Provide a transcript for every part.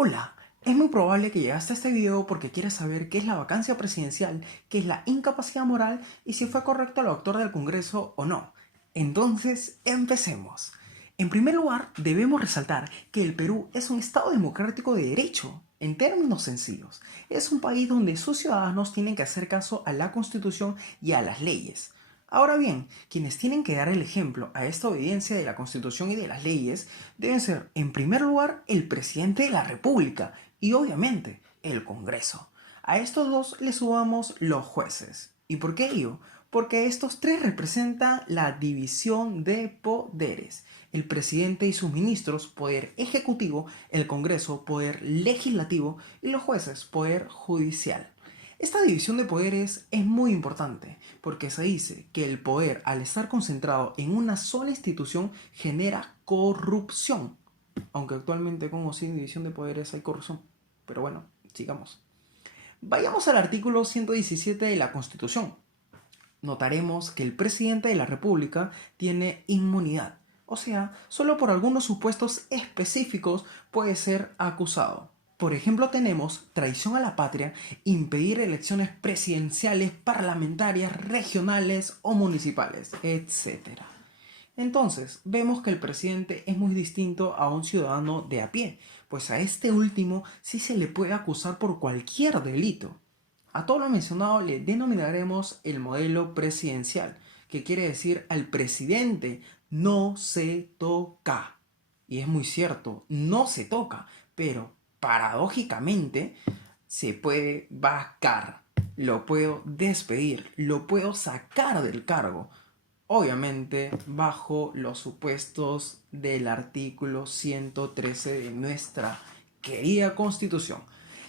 Hola, es muy probable que llegaste a este video porque quieres saber qué es la vacancia presidencial, qué es la incapacidad moral y si fue correcto el autor del Congreso o no. Entonces, empecemos. En primer lugar, debemos resaltar que el Perú es un Estado democrático de derecho. En términos sencillos, es un país donde sus ciudadanos tienen que hacer caso a la Constitución y a las leyes. Ahora bien, quienes tienen que dar el ejemplo a esta obediencia de la Constitución y de las leyes deben ser, en primer lugar, el presidente de la República y, obviamente, el Congreso. A estos dos le sumamos los jueces. ¿Y por qué ello? Porque estos tres representan la división de poderes. El presidente y sus ministros, poder ejecutivo, el Congreso, poder legislativo y los jueces, poder judicial. Esta división de poderes es muy importante porque se dice que el poder, al estar concentrado en una sola institución, genera corrupción. Aunque actualmente con o sin división de poderes hay corrupción. Pero bueno, sigamos. Vayamos al artículo 117 de la Constitución. Notaremos que el presidente de la República tiene inmunidad. O sea, solo por algunos supuestos específicos puede ser acusado. Por ejemplo, tenemos traición a la patria, impedir elecciones presidenciales, parlamentarias, regionales o municipales, etc. Entonces, vemos que el presidente es muy distinto a un ciudadano de a pie, pues a este último sí se le puede acusar por cualquier delito. A todo lo mencionado le denominaremos el modelo presidencial, que quiere decir al presidente no se toca. Y es muy cierto, no se toca, pero paradójicamente se puede vacar, lo puedo despedir, lo puedo sacar del cargo. Obviamente bajo los supuestos del artículo 113 de nuestra querida Constitución.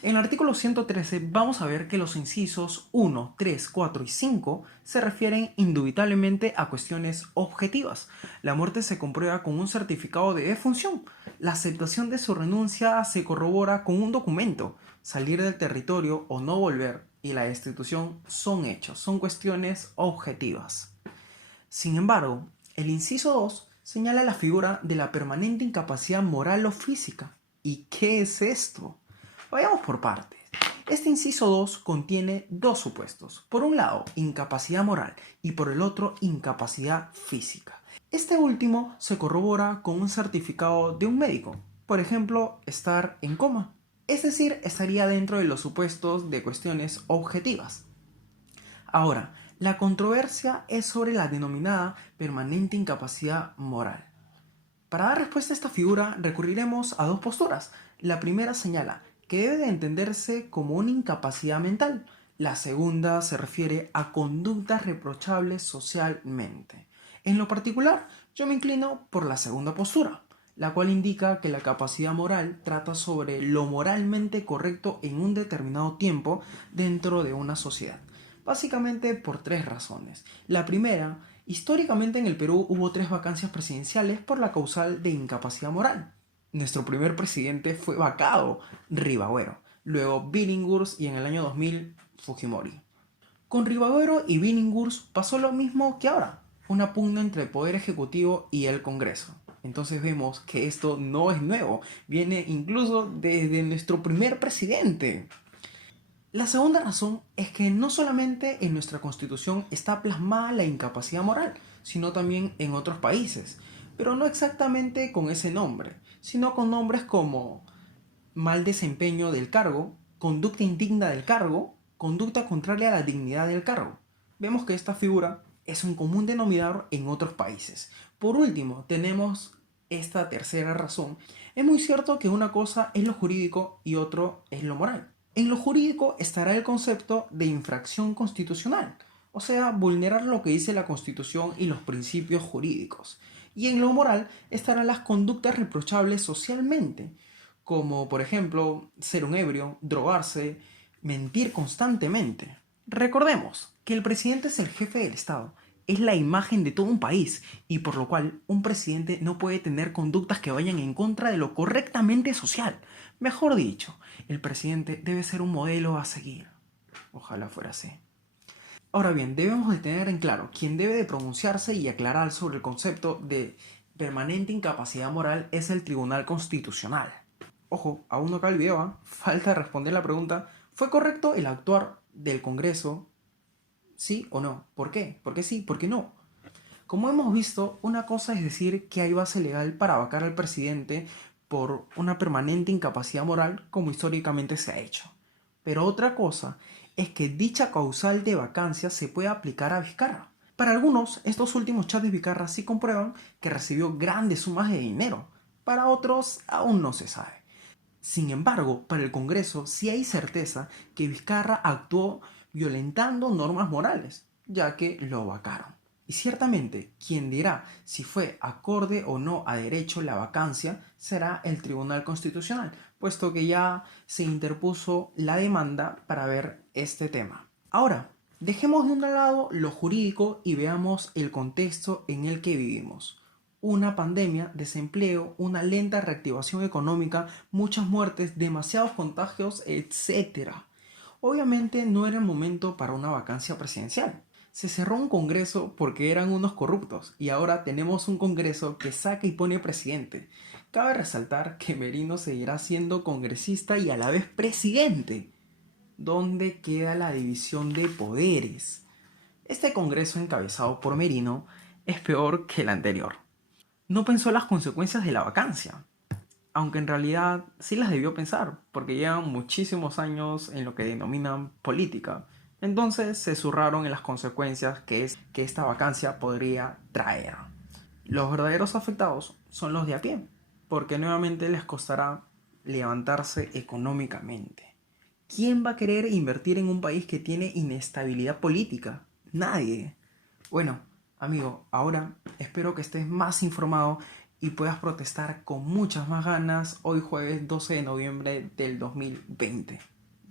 En el artículo 113 vamos a ver que los incisos 1, 3, 4 y 5 se refieren indubitablemente a cuestiones objetivas. La muerte se comprueba con un certificado de defunción. La aceptación de su renuncia se corrobora con un documento. Salir del territorio o no volver y la destitución son hechos, son cuestiones objetivas. Sin embargo, el inciso 2 señala la figura de la permanente incapacidad moral o física. ¿Y qué es esto? Vayamos por partes. Este inciso 2 contiene dos supuestos. Por un lado, incapacidad moral y por el otro, incapacidad física. Este último se corrobora con un certificado de un médico. Por ejemplo, estar en coma. Es decir, estaría dentro de los supuestos de cuestiones objetivas. Ahora, la controversia es sobre la denominada permanente incapacidad moral. Para dar respuesta a esta figura recurriremos a dos posturas. La primera señala que debe de entenderse como una incapacidad mental. La segunda se refiere a conductas reprochables socialmente. En lo particular, yo me inclino por la segunda postura, la cual indica que la capacidad moral trata sobre lo moralmente correcto en un determinado tiempo dentro de una sociedad. Básicamente por tres razones. La primera, históricamente en el Perú hubo tres vacancias presidenciales por la causal de incapacidad moral. Nuestro primer presidente fue vacado, Rivagüero, luego Billinghurst y en el año 2000 Fujimori. Con Rivagüero y Billinghurst pasó lo mismo que ahora, una pugna entre el Poder Ejecutivo y el Congreso. Entonces vemos que esto no es nuevo, viene incluso desde nuestro primer presidente. La segunda razón es que no solamente en nuestra Constitución está plasmada la incapacidad moral, sino también en otros países, pero no exactamente con ese nombre, sino con nombres como mal desempeño del cargo, conducta indigna del cargo, conducta contraria a la dignidad del cargo. Vemos que esta figura es un común denominador en otros países. Por último, tenemos esta tercera razón. Es muy cierto que una cosa es lo jurídico y otro es lo moral. En lo jurídico estará el concepto de infracción constitucional, o sea, vulnerar lo que dice la Constitución y los principios jurídicos. Y en lo moral estarán las conductas reprochables socialmente, como por ejemplo ser un ebrio, drogarse, mentir constantemente. Recordemos que el presidente es el jefe del Estado, es la imagen de todo un país y por lo cual un presidente no puede tener conductas que vayan en contra de lo correctamente social. Mejor dicho, el presidente debe ser un modelo a seguir. Ojalá fuera así. Ahora bien, debemos de tener en claro quién debe de pronunciarse y aclarar sobre el concepto de permanente incapacidad moral es el Tribunal Constitucional. Ojo, aún no acaba el video, ¿ah? Falta responder la pregunta, ¿fue correcto el actuar del Congreso? ¿Sí o no? ¿Por qué? ¿Por qué sí? ¿Por qué no? Como hemos visto, una cosa es decir que hay base legal para vacar al presidente por una permanente incapacidad moral, como históricamente se ha hecho. Pero otra cosa es que dicha causal de vacancia se puede aplicar a Vizcarra. Para algunos, estos últimos chats de Vizcarra sí comprueban que recibió grandes sumas de dinero. Para otros, aún no se sabe. Sin embargo, para el Congreso sí hay certeza que Vizcarra actuó violentando normas morales, ya que lo vacaron. Y ciertamente, quien dirá si fue acorde o no a derecho la vacancia será el Tribunal Constitucional, puesto que ya se interpuso la demanda para ver este tema. Ahora, dejemos de un lado lo jurídico y veamos el contexto en el que vivimos. Una pandemia, desempleo, una lenta reactivación económica, muchas muertes, demasiados contagios, etcétera. Obviamente no era el momento para una vacancia presidencial. Se cerró un congreso porque eran unos corruptos y ahora tenemos un congreso que saca y pone presidente. Cabe resaltar que Merino seguirá siendo congresista y a la vez presidente. ¿Dónde queda la división de poderes? Este congreso encabezado por Merino es peor que el anterior. No pensó las consecuencias de la vacancia, aunque en realidad sí las debió pensar, porque llevan muchísimos años en lo que denominan política. Entonces se zurraron en las consecuencias que esta vacancia podría traer. Los verdaderos afectados son los de a pie, porque nuevamente les costará levantarse económicamente. ¿Quién va a querer invertir en un país que tiene inestabilidad política? Nadie. Bueno, amigo, ahora espero que estés más informado y puedas protestar con muchas más ganas hoy jueves 12 de noviembre del 2020.